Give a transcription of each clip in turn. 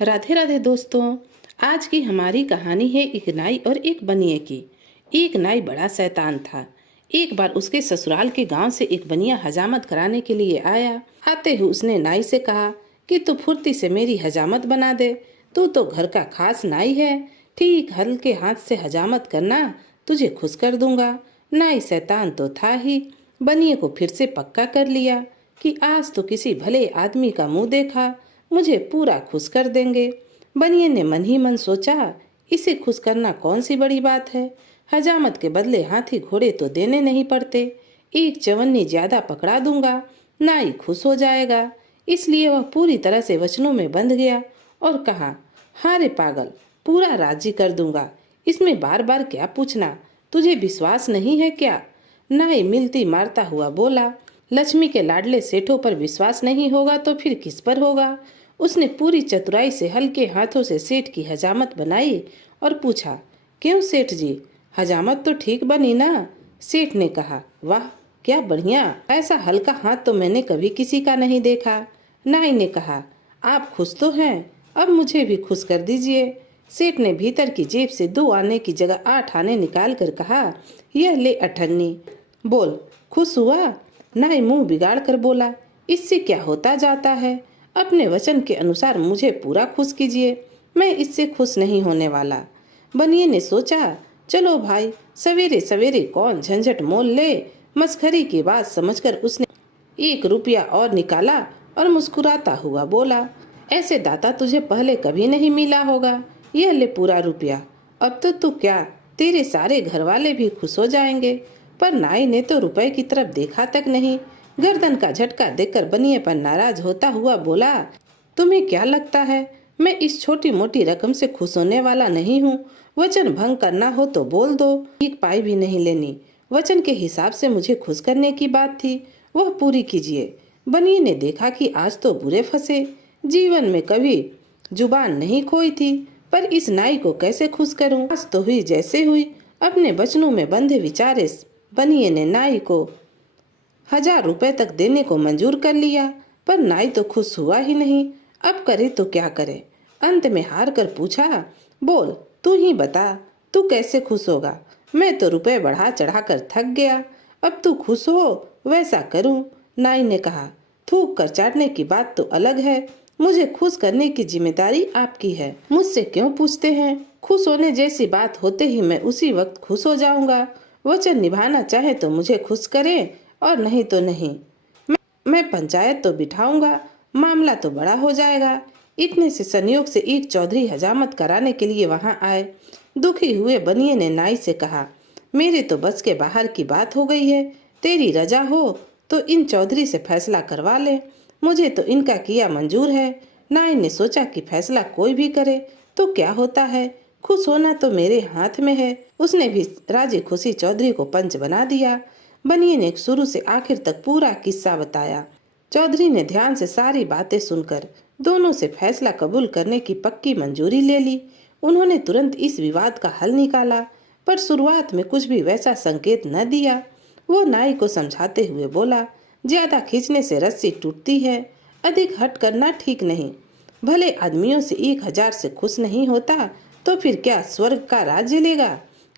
राधे राधे दोस्तों। आज की हमारी कहानी है एक नाई और एक बनिए की। एक नाई बड़ा शैतान था। एक बार उसके ससुराल के गांव से एक बनिया हजामत कराने के लिए आया। आते ही उसने नाई से कहा कि तू फुर्ती से मेरी हजामत बना दे। तू तो घर का खास नाई है, ठीक हल्के हाथ से हजामत करना, तुझे खुश कर दूंगा। नाई शैतान तो था ही। बनिए को फिर से पक्का कर लिया कि आज तो किसी भले आदमी का मुंह देखा, मुझे पूरा खुश कर देंगे। बनिए ने मन ही मन सोचा, इसे खुश करना कौन सी बड़ी बात है। हजामत के बदले हाथी घोड़े तो देने नहीं पड़ते, एक चवन्नी ज्यादा पकड़ा दूंगा, नाई खुश हो जाएगा। इसलिए वह पूरी तरह से वचनों में बंध गया और कहा, हाँ रे पागल, पूरा राजी कर दूंगा, इसमें बार बार क्या पूछना, तुझे विश्वास नहीं है क्या। नाई मिलती मारता हुआ बोला, लक्ष्मी के लाडले सेठों पर विश्वास नहीं होगा तो फिर किस पर होगा। उसने पूरी चतुराई से हल्के हाथों से सेठ की हजामत बनाई और पूछा, क्यों सेठ जी, हजामत तो ठीक बनी ना। सेठ ने कहा, वाह क्या बढ़िया, ऐसा हल्का हाथ तो मैंने कभी किसी का नहीं देखा। नाई ने कहा, आप खुश तो हैं, अब मुझे भी खुश कर दीजिए। सेठ ने भीतर की जेब से 2 आने की जगह 8 आने निकाल कर कहा, यह ले 98, बोल खुश हुआ। नाई मुंह बिगाड़ कर बोला, इससे क्या होता जाता है, अपने वचन के अनुसार मुझे पूरा खुश कीजिए, मैं इससे खुश नहीं होने वाला। बनिए ने सोचा, चलो भाई, सवेरे सवेरे कौन झंझट मोल ले। मस्खरी की बात समझकर उसने 1 रुपया और निकाला और मुस्कुराता हुआ बोला, ऐसे दाता तुझे पहले कभी नहीं मिला होगा, यह ले पूरा रुपया। अब तो तू क्या, तेरे सारे घर वाले भी खुश हो जाएंगे। पर नाई ने तो रुपए की तरफ देखा तक नहीं। गर्दन का झटका देकर बनिए पर नाराज होता हुआ बोला, तुम्हें क्या लगता है मैं इस छोटी मोटी रकम से खुश होने वाला नहीं हूँ। वचन भंग करना हो तो बोल दो, एक पाई भी नहीं लेनी। वचन के हिसाब से मुझे खुश करने की बात थी, वह पूरी कीजिए। बनिए ने देखा कि आज तो बुरे फंसे, जीवन में कभी जुबान नहीं खोई थी, पर इस नाई को कैसे खुश करूं। आज तो हुई जैसे हुई, अपने वचनों में बंधे विचारे बनिए ने नाई को 1000 रुपए तक देने को मंजूर कर लिया। पर नाई तो खुश हुआ ही नहीं, अब करे तो क्या करे। अंत में हार कर पूछा, बोल तू ही बता, तू कैसे खुश होगा। मैं तो रुपए बढ़ा चढ़ा कर थक गया, अब तू खुश हो वैसा करूं। नाई ने कहा, थूक कर चाटने की बात तो अलग है, मुझे खुश करने की जिम्मेदारी आपकी है, मुझसे क्यों पूछते हैं। खुश होने जैसी बात होते ही मैं उसी वक्त खुश हो जाऊंगा। वचन निभाना चाहे तो मुझे खुश करें और नहीं तो नहीं। मैं पंचायत तो बिठाऊंगा, मामला तो बड़ा हो जाएगा। इतने से संयोग से एक चौधरी हजामत कराने के लिए वहां आए। दुखी हुए बनिए ने नाई से कहा, मेरे तो बस के बाहर की बात हो गई है, तेरी रजा हो तो इन चौधरी से फैसला करवा ले, मुझे तो इनका किया मंजूर है। नाई ने सोचा कि फैसला कोई भी करे तो क्या होता है, खुश होना तो मेरे हाथ में है। उसने भी राजी खुशी चौधरी को पंच बना दिया। बनिए ने शुरू से आखिर तक पूरा किस्सा बताया। चौधरी ने ध्यान से सारी बातें सुनकर दोनों से फैसला कबूल करने की पक्की मंजूरी ले ली। उन्होंने तुरंत इस विवाद का हल निकाला, पर शुरुआत में कुछ भी वैसा संकेत न दिया। वो नाई को समझाते हुए बोला, ज्यादा खींचने से रस्सी टूटती है, अधिक हट करना ठीक नहीं। भले आदमियों से 1000 से खुश नहीं होता तो फिर क्या स्वर्ग का राज्य लेगा।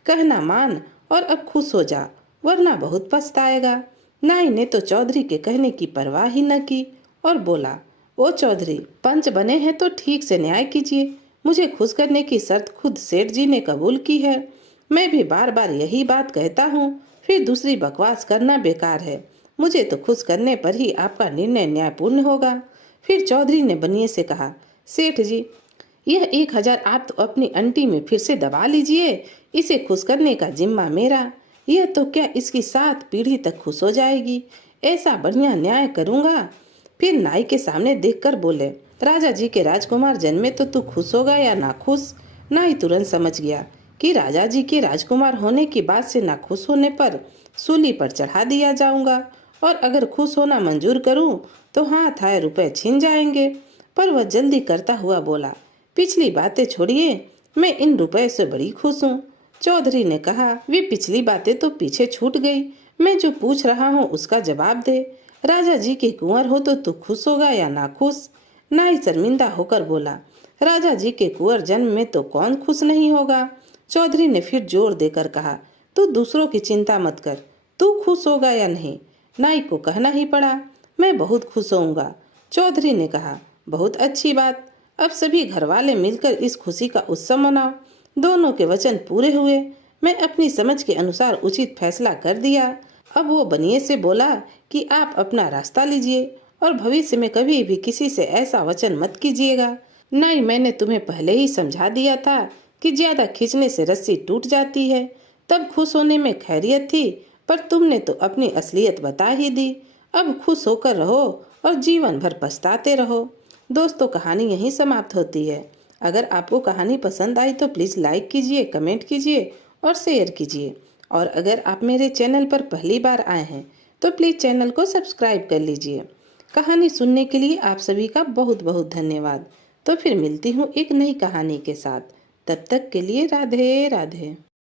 कहना मान और अब खुश हो जा, वरना बहुत पछताएगा। नाई ने तो चौधरी के कहने की परवाह ही न की और बोला, ओ चौधरी, पंच बने हैं तो ठीक से न्याय कीजिए, मुझे खुश करने की शर्त खुद सेठ जी ने कबूल की है। मैं भी बार बार यही बात कहता हूँ, फिर दूसरी बकवास करना बेकार है। मुझे तो खुश करने पर ही आपका निर्णय न्यायपूर्ण होगा। फिर चौधरी ने बनिए से कहा, सेठ जी, यह 1000 आप तो अपनी अंटी में फिर से दबा लीजिए, इसे खुश करने का जिम्मा मेरा। यह तो क्या इसकी 7 पीढ़ी तक खुश हो जाएगी, ऐसा बढ़िया न्याय करूंगा। फिर नाई के सामने देखकर बोले, राजा जी के राजकुमार जन्मे तो तू खुश होगा या ना खुश। नाई तुरंत समझ गया कि राजा जी के राजकुमार होने की बात से ना खुश होने पर सूली पर चढ़ा दिया जाऊंगा, और अगर खुश होना मंजूर करूं तो हाथ आए रुपए छिन जाएंगे। पर वह जल्दी करता हुआ बोला, पिछली बातें छोड़िए, मैं इन रुपए से बड़ी खुश हूँ। चौधरी ने कहा, वे पिछली बातें तो पीछे छूट गई, मैं जो पूछ रहा हूँ उसका जवाब दे। राजा जी के कुंवर हो तो तू खुश होगा या ना खुश। नाई शर्मिंदा होकर बोला, राजा जी के कुंवर जन्म में तो कौन खुश नहीं होगा। चौधरी ने फिर जोर देकर कहा, तू दूसरों की चिंता मत कर, तू खुश होगा या नहीं। नाई को कहना ही पड़ा, मैं बहुत खुश होऊंगा। चौधरी ने कहा, बहुत अच्छी बात, अब सभी घरवाले मिलकर इस खुशी का उत्सव मनाओ। दोनों के वचन पूरे हुए। मैं अपनी समझ के अनुसार उचित फैसला कर दिया। अब वो बनिए से बोला कि आप अपना रास्ता लीजिए और भविष्य में कभी भी किसी से ऐसा वचन मत कीजिएगा। नहीं, मैंने तुम्हें पहले ही समझा दिया था कि ज्यादा खींचने से रस्सी टूट जाती है। तब खुश होने में खैरियत थी, पर तुमने तो अपनी असलियत बता ही दी। अब खुश होकर रहो और जीवन भर पछताते रहो। दोस्तों, कहानी यहीं समाप्त होती है। अगर आपको कहानी पसंद आई तो प्लीज़ लाइक कीजिए, कमेंट कीजिए और शेयर कीजिए। और अगर आप मेरे चैनल पर पहली बार आए हैं तो प्लीज़ चैनल को सब्सक्राइब कर लीजिए। कहानी सुनने के लिए आप सभी का बहुत बहुत धन्यवाद। तो फिर मिलती हूँ एक नई कहानी के साथ। तब तक के लिए राधे राधे।